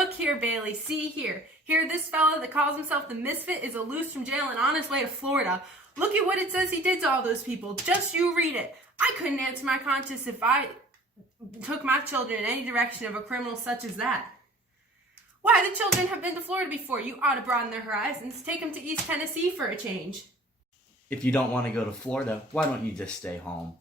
Look here, Bailey, see here. Here, this fella that calls himself the Misfit is loose from jail and on his way to Florida. Look at what it says he did to all those people. Just you read it. I couldn't answer my conscience if I took my children in any direction of a criminal such as that. Why, the children have been to Florida before. You ought to broaden their horizons. Take them to East Tennessee for a change. If you don't want to go to Florida, why don't you just stay home?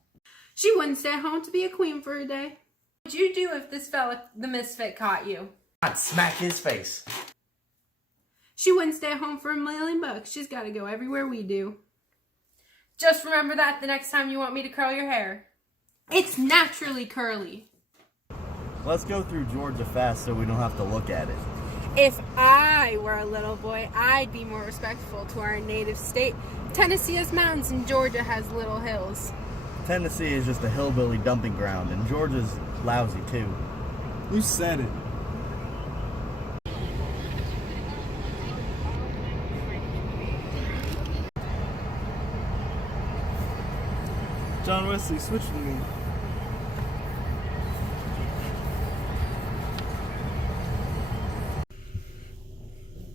She wouldn't stay at home to be a queen for a day. What would you do if this fella, the Misfit, caught you? I'd smack his face. She wouldn't stay at home for $1,000,000. She's got to go everywhere we do. Just remember that the next time you want me to curl your hair. It's naturally curly. Let's go through Georgia fast so we don't have to look at it. If I were a little boy, I'd be more respectful to our native state. Tennessee has mountains and Georgia has little hills. Tennessee is just a hillbilly dumping ground, and Georgia's lousy too. Who said it? John Wesley, switch with me.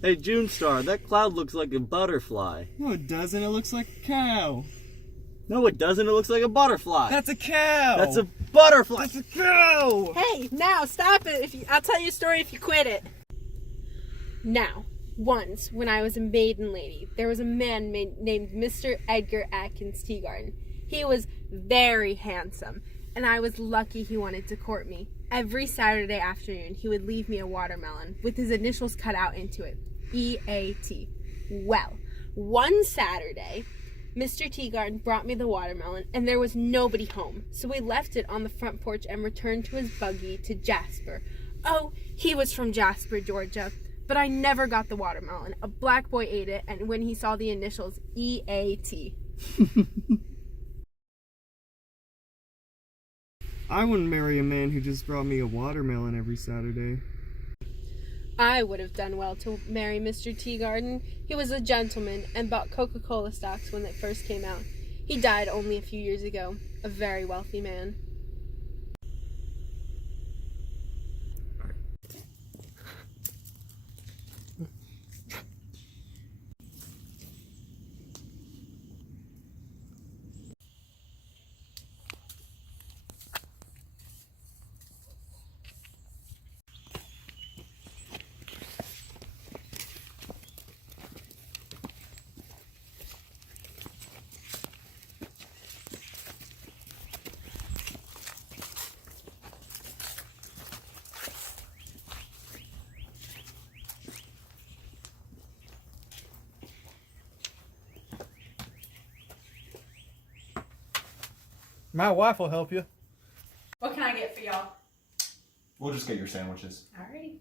Hey, June Star, that cloud looks like a butterfly. No, it doesn't. It looks like a cow. No, it doesn't. It looks like a butterfly. That's a cow. That's a butterfly. That's a cow. Hey, now stop it. I'll tell you a story if you quit it. Now, once when I was a maiden lady, there was a man named Mr. Edgar Atkins Teagarden. He was very handsome, and I was lucky he wanted to court me. Every Saturday afternoon, he would leave me a watermelon with his initials cut out into it. E-A-T. Well, one Saturday, Mr. Teagarden brought me the watermelon, and there was nobody home, so we left it on the front porch and returned to his buggy to Jasper. Oh, he was from Jasper, Georgia, but I never got the watermelon. A black boy ate it, and when he saw the initials, E-A-T. I wouldn't marry a man who just brought me a watermelon every Saturday. I would have done well to marry Mr. Teagarden. He was a gentleman and bought Coca-Cola stocks when they first came out. He died only a few years ago, a very wealthy man. My wife will help you. What can I get for y'all? We'll just get your sandwiches. Alrighty.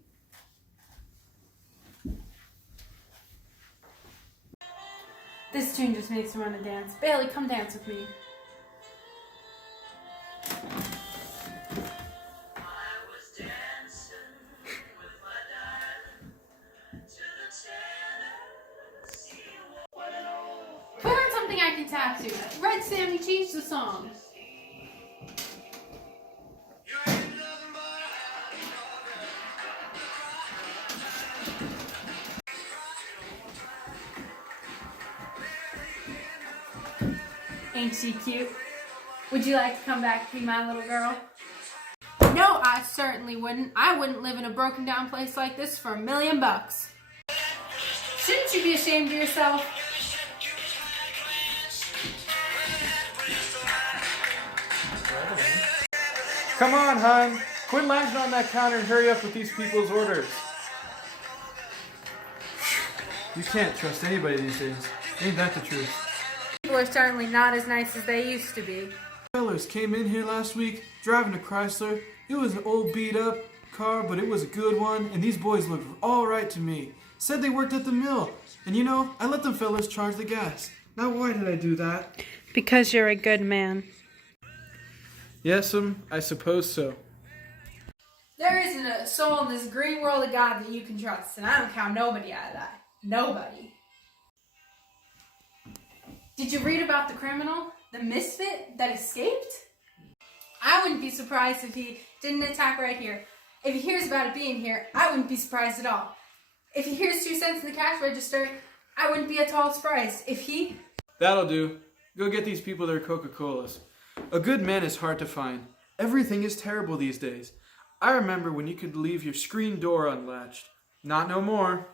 This tune just makes me want to dance. Bailey, come dance with me. Put on something I can tap to. Red Sammy, change the song. Ain't she cute? Would you like to come back to be my little girl? No, I certainly wouldn't. I wouldn't live in a broken down place like this for $1,000,000. Shouldn't you be ashamed of yourself? Come on, hon. Quit lounging on that counter and hurry up with these people's orders. You can't trust anybody these days. Ain't that the truth? People are certainly not as nice as they used to be. Fellas came in here last week driving a Chrysler. It was an old beat up car, but it was a good one, and these boys looked all right to me. Said they worked at the mill, and you know, I let them fellas charge the gas. Now why did I do that? Because you're a good man. Yes, I suppose so. There isn't a soul in this green world of God that you can trust, and I don't count nobody out of that. Nobody. Did you read about the criminal, the misfit that escaped? I wouldn't be surprised if he didn't attack right here. If he hears about it being here, I wouldn't be surprised at all. If he hears 2 cents in the cash register, I wouldn't be at all surprised. If he... That'll do. Go get these people their Coca-Colas. A good man is hard to find. Everything is terrible these days. I remember when you could leave your screen door unlatched. Not no more.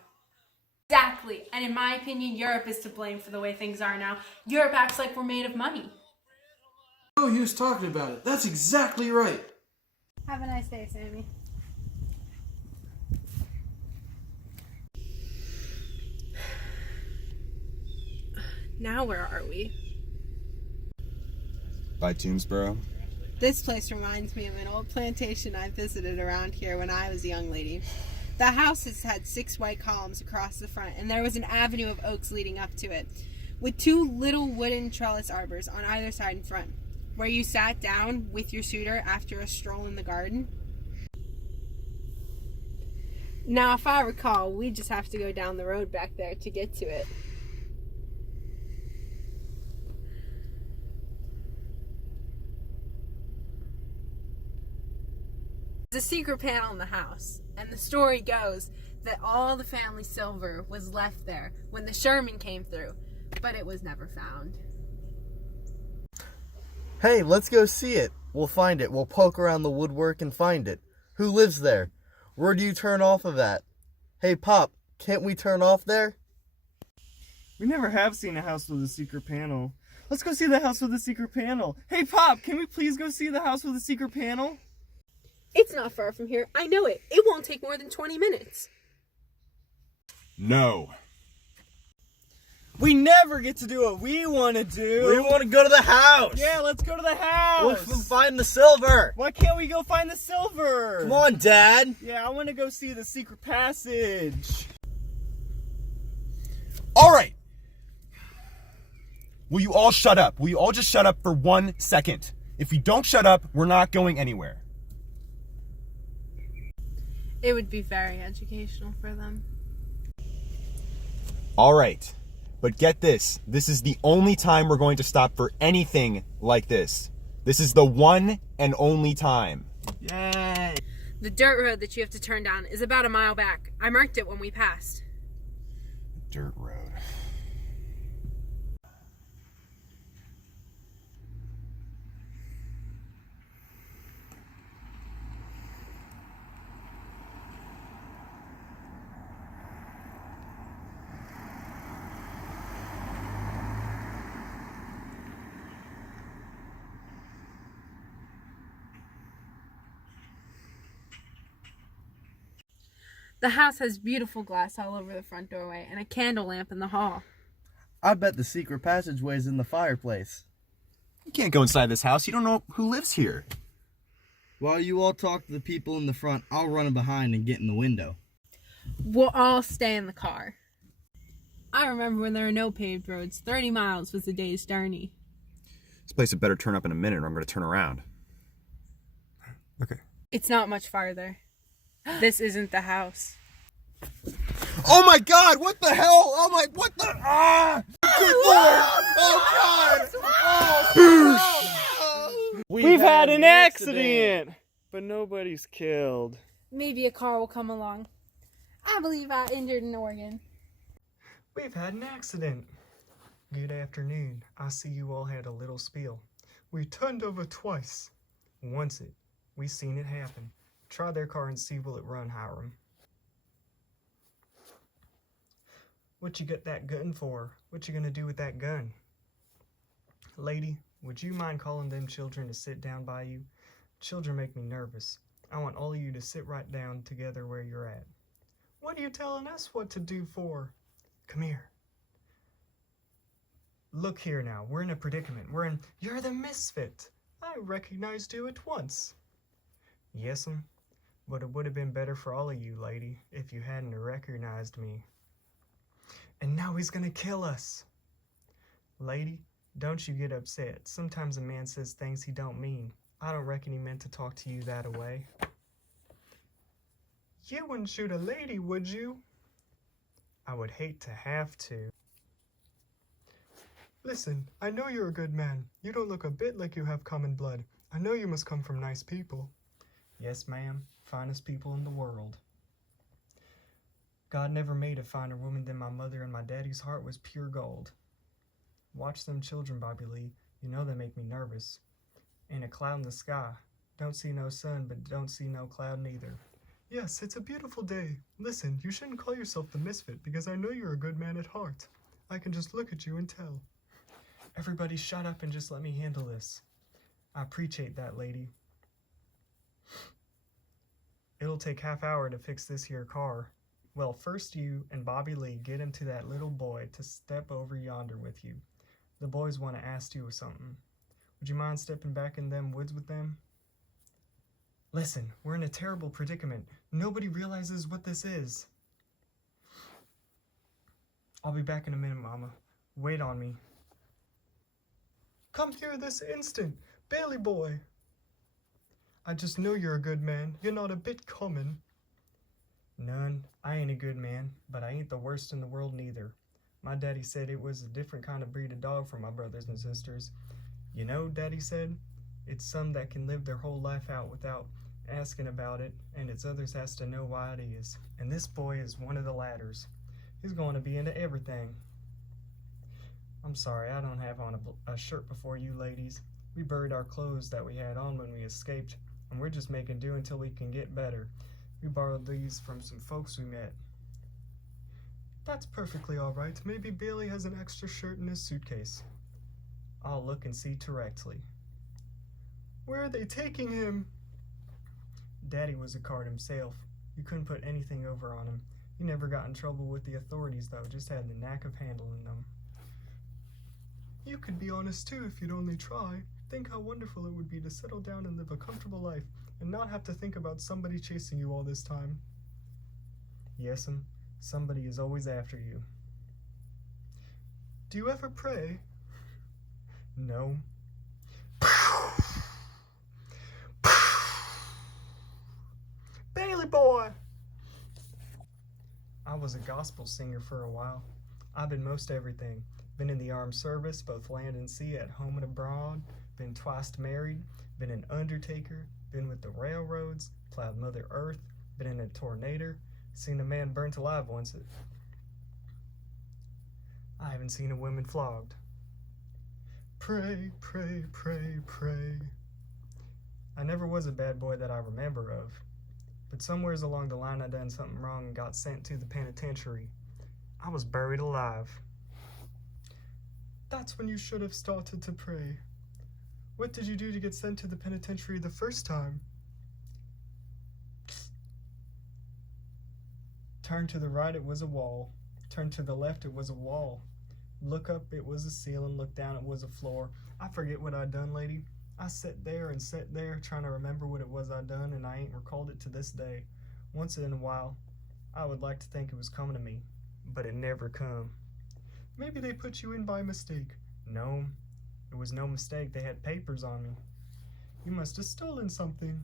Exactly. And in my opinion, Europe is to blame for the way things are now. Europe acts like we're made of money. No use talking about it. That's exactly right. Have a nice day, Sammy. Now where are we? By Tombsboro. This place reminds me of an old plantation I visited around here when I was a young lady. The house has had 6 white columns across the front, and there was an avenue of oaks leading up to it, with 2 little wooden trellis arbors on either side and front, where you sat down with your suitor after a stroll in the garden. Now, if I recall, we just have to go down the road back there to get to it. There's a secret panel in the house, and the story goes that all the family silver was left there when the Sherman came through, but it was never found. Hey, let's go see it. We'll find it. We'll poke around the woodwork and find it. Who lives there? Where do you turn off of that? Hey, Pop, can't we turn off there? We never have seen a house with a secret panel. Let's go see the house with a secret panel. Hey, Pop, can we please go see the house with a secret panel? It's not far from here. I know it. It won't take more than 20 minutes. No. We never get to do what we want to do. We want to go to the house. Yeah, let's go to the house. We'll find the silver. Why can't we go find the silver? Come on, Dad. Yeah, I want to go see the secret passage. All right. Will you all shut up? Will you all just shut up for 1 second? If you don't shut up, we're not going anywhere. It would be very educational for them. All right. But get this. This is the only time we're going to stop for anything like this. This is the one and only time. Yay. The dirt road that you have to turn down is about a mile back. I marked it when we passed. Dirt road. The house has beautiful glass all over the front doorway and a candle lamp in the hall. I bet the secret passageway's in the fireplace. You can't go inside this house. You don't know who lives here. While you all talk to the people in the front, I'll run behind and get in the window. We'll all stay in the car. I remember when there were no paved roads. 30 miles was a day's journey. This place had better turn up in a minute or I'm going to turn around. Okay. It's not much farther. This isn't the house. Oh my God! What the hell? Oh my! What the? Ah! Good Lord! Oh God! We've had an accident, but nobody's killed. Maybe a car will come along. I believe I injured an organ. We've had an accident. Good afternoon. I see you all had a little spill. We turned over twice. Once we seen it happen. Try their car and see will it run, Hiram. What you got that gun for? What you gonna do with that gun? Lady, would you mind calling them children to sit down by you? Children make me nervous. I want all of you to sit right down together where you're at. What are you telling us what to do for? Come here. Look here now, we're in a predicament. You're the misfit. I recognized you at once. Yes'm, but it would have been better for all of you, lady, if you hadn't recognized me. And now he's gonna kill us. Lady, don't you get upset. Sometimes a man says things he don't mean. I don't reckon he meant to talk to you that way. You wouldn't shoot a lady, would you? I would hate to have to. Listen, I know you're a good man. You don't look a bit like you have common blood. I know you must come from nice people. Yes, ma'am. finest people in the world. God never made a finer woman than my mother, and my daddy's heart was pure gold. Watch them children, Bobby Lee. You know they make me nervous. Ain't a cloud in the sky. Don't see no sun, but don't see no cloud neither. Yes, it's a beautiful day. Listen, you shouldn't call yourself the misfit, because I know you're a good man at heart. I can just look at you and tell. Everybody shut up and just let me handle this. I appreciate that, lady. It'll take half hour to fix this here car. Well, first you and Bobby Lee get into that little boy to step over yonder with you. The boys want to ask you something. Would you mind stepping back in them woods with them? Listen, we're in a terrible predicament. Nobody realizes what this is. I'll be back in a minute, Mama. Wait on me. Come here this instant, Bailey boy. I just know you're a good man. You're not a bit common. None. I ain't a good man, but I ain't the worst in the world neither. My daddy said it was a different kind of breed of dog for my brothers and sisters. You know, Daddy said, it's some that can live their whole life out without asking about it, and it's others has to know why it is. And this boy is one of the ladders. He's going to be into everything. I'm sorry, I don't have on a shirt before you ladies. We buried our clothes that we had on when we escaped, and we're just making do until we can get better. We borrowed these from some folks we met. That's perfectly all right. Maybe Bailey has an extra shirt in his suitcase. I'll look and see directly. Where are they taking him? Daddy was a card himself. You couldn't put anything over on him. He never got in trouble with the authorities, though, just had the knack of handling them. You could be honest, too, if you'd only try. Think how wonderful it would be to settle down and live a comfortable life and not have to think about somebody chasing you all this time. Yes'm, somebody is always after you. Do you ever pray? No. Bailey boy! I was a gospel singer for a while. I've been most everything. Been in the armed service, both land and sea, at home and abroad. Been twice married. Been an undertaker. Been with the railroads. Plowed Mother Earth. Been in a tornado. Seen a man burnt alive once. I haven't seen a woman flogged. Pray, pray, pray, pray. I never was a bad boy that I remember of. But somewheres along the line I done something wrong and got sent to the penitentiary. I was buried alive. That's when you should have started to pray. What did you do to get sent to the penitentiary the first time? Turn to the right, it was a wall. Turn to the left, it was a wall. Look up, it was a ceiling. Look down, it was a floor. I forget what I done, lady. I sat there and sat there trying to remember what it was I done, and I ain't recalled it to this day. Once in a while, I would like to think it was coming to me, but it never come. Maybe they put you in by mistake. No, it was no mistake. They had papers on me. You must have stolen something.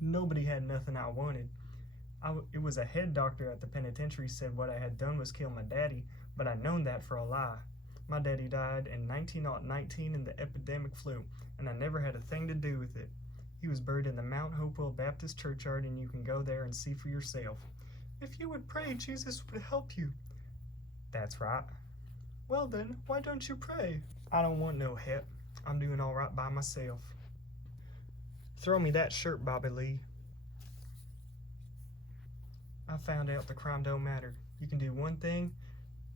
Nobody had nothing I wanted. It was a head doctor at the penitentiary said what I had done was kill my daddy, but I known that for a lie. My daddy died in 1919 in the epidemic flu, and I never had a thing to do with it. He was buried in the Mount Hopewell Baptist Churchyard, and you can go there and see for yourself. If you would pray, Jesus would help you. That's right. Well then, why don't you pray? I don't want no help. I'm doing all right by myself. Throw me that shirt, Bobby Lee. I found out the crime don't matter. You can do one thing,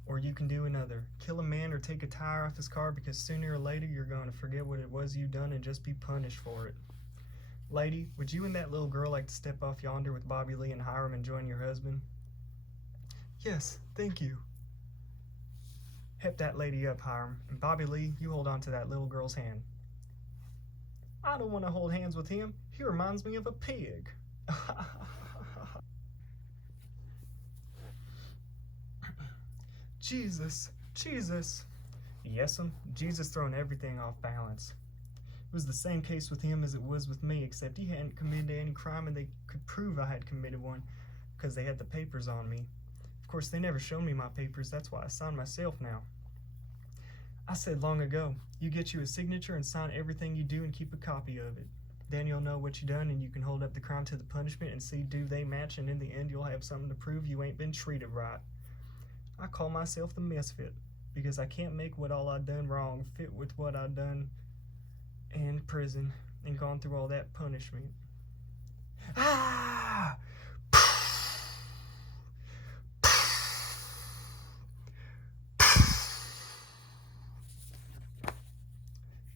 or you can do another. Kill a man or take a tire off his car, because sooner or later you're going to forget what it was you done and just be punished for it. Lady, would you and that little girl like to step off yonder with Bobby Lee and Hiram and join your husband? Yes, thank you. Help that lady up, Hiram. And Bobby Lee, you hold on to that little girl's hand. I don't want to hold hands with him. He reminds me of a pig. Jesus, Jesus. Yes'm, Jesus thrown everything off balance. It was the same case with him as it was with me, except he hadn't committed any crime and they could prove I had committed one because they had the papers on me. Of course, they never showed me my papers. That's why I signed myself now. I said long ago, you get you a signature and sign everything you do and keep a copy of it. Then you'll know what you done and you can hold up the crime to the punishment and see do they match, and in the end you'll have something to prove you ain't been treated right. I call myself the misfit because I can't make what all I done wrong fit with what I done in prison and gone through all that punishment. Ah!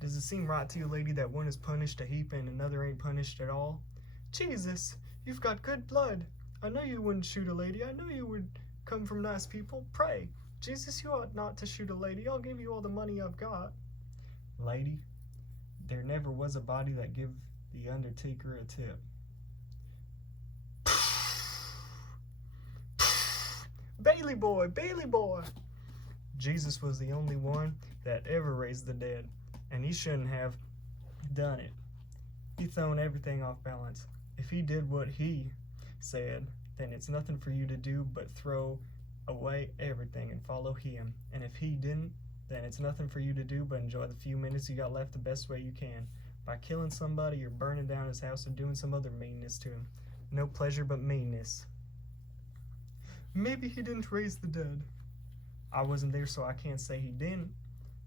Does it seem right to you, lady, that one is punished a heap and another ain't punished at all? Jesus, you've got good blood. I know you wouldn't shoot a lady. I know you would come from nice people. Pray, Jesus, you ought not to shoot a lady. I'll give you all the money I've got. Lady, there never was a body that give the undertaker a tip. Bailey boy, Bailey boy. Jesus was the only one that ever raised the dead, and he shouldn't have done it. He thrown everything off balance. If he did what he said, then it's nothing for you to do but throw away everything and follow him. And if he didn't, then it's nothing for you to do but enjoy the few minutes you got left the best way you can, by killing somebody or burning down his house or doing some other meanness to him. No pleasure but meanness. Maybe he didn't raise the dead. I wasn't there, so I can't say he didn't.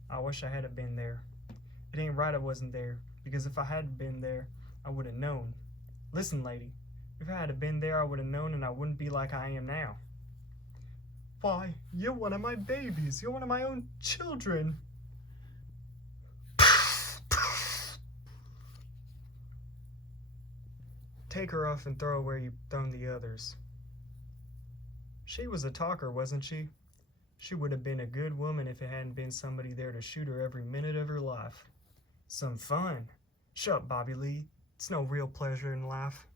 I wish I had been there. It ain't right I wasn't there, because if I had been there, I would have known. Listen, lady, if I had been there, I would have known, and I wouldn't be like I am now. Why, you're one of my babies. You're one of my own children. Take her off and throw her where you've thrown the others. She was a talker, wasn't she? She would have been a good woman if it hadn't been somebody there to shoot her every minute of her life. Some fun. Shut up, Bobby Lee. It's no real pleasure in life.